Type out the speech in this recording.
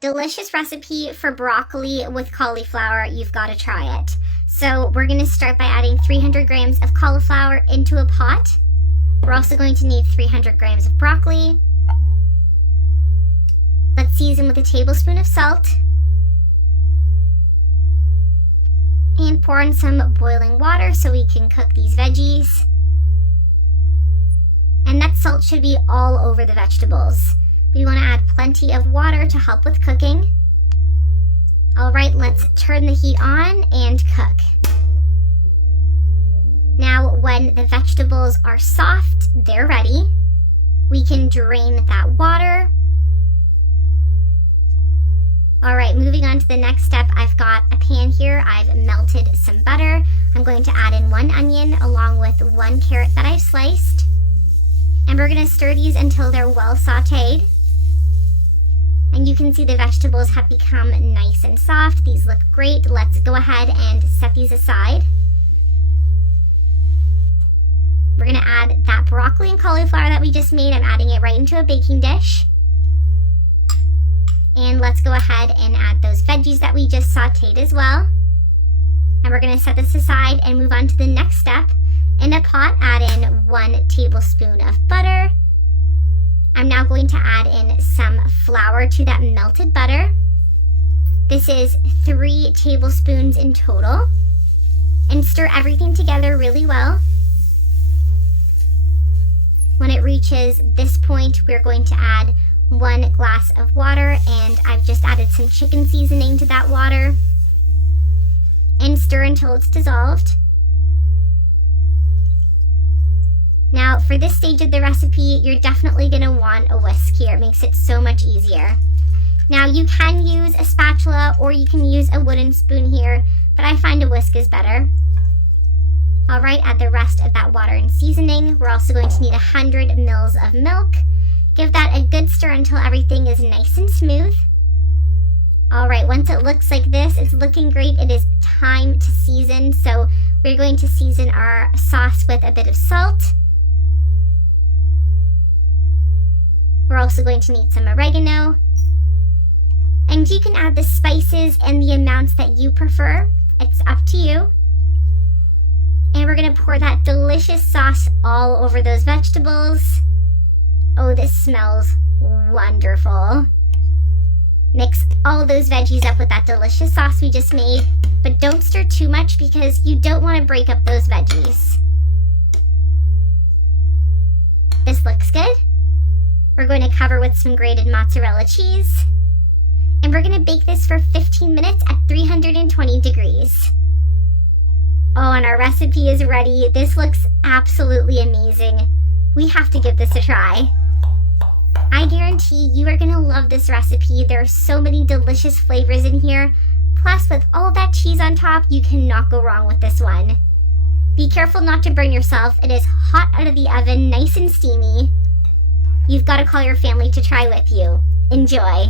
Delicious recipe for broccoli with cauliflower. You've got to try it. So we're going to start by adding 300 grams of cauliflower into a pot. We're also going to need 300 grams of broccoli. Let's season with a tablespoon of salt. And pour in some boiling water so we can cook these veggies. And that salt should be all over the vegetables. We want to add plenty of water to help with cooking. All right, let's turn the heat on and cook. Now, when the vegetables are soft, they're ready. We can drain that water. All right, moving on to the next step, I've got a pan here. I've melted some butter. I'm going to add in 1 onion along with 1 carrot that I've sliced. And we're going to stir these until they're well sauteed. And you can see the vegetables have become nice and soft. These look great. Let's go ahead and set these aside. We're going to add that broccoli and cauliflower that we just made. I'm adding it right into a baking dish. And let's go ahead and add those veggies that we just sauteed as well. And we're going to set this aside and move on to the next step. In a pot, add in 1 tablespoon of butter. I'm now going to add in some flour to that melted butter. This is 3 tablespoons in total. And stir everything together really well. When it reaches this point, we're going to add 1 glass of water, and I've just added some chicken seasoning to that water. And stir until it's dissolved. Now, for this stage of the recipe, you're definitely going to want a whisk here. It makes it so much easier. Now, you can use a spatula or you can use a wooden spoon here, but I find a whisk is better. All right, add the rest of that water and seasoning. We're also going to need 100 mils of milk. Give that a good stir until everything is nice and smooth. All right, once it looks like this, it's looking great. It is time to season. So we're going to season our sauce with a bit of salt. We're also going to need some oregano. And you can add the spices and the amounts that you prefer. It's up to you. And we're going to pour that delicious sauce all over those vegetables. Oh, this smells wonderful. Mix all those veggies up with that delicious sauce we just made. But don't stir too much because you don't want to break up those veggies. This looks good. We're going to cover with some grated mozzarella cheese. And we're going to bake this for 15 minutes at 320 degrees. Oh, and our recipe is ready. This looks absolutely amazing. We have to give this a try. I guarantee you are going to love this recipe. There are so many delicious flavors in here. Plus, with all that cheese on top, you cannot go wrong with this one. Be careful not to burn yourself. It is hot out of the oven, nice and steamy. You've got to call your family to try with you. Enjoy.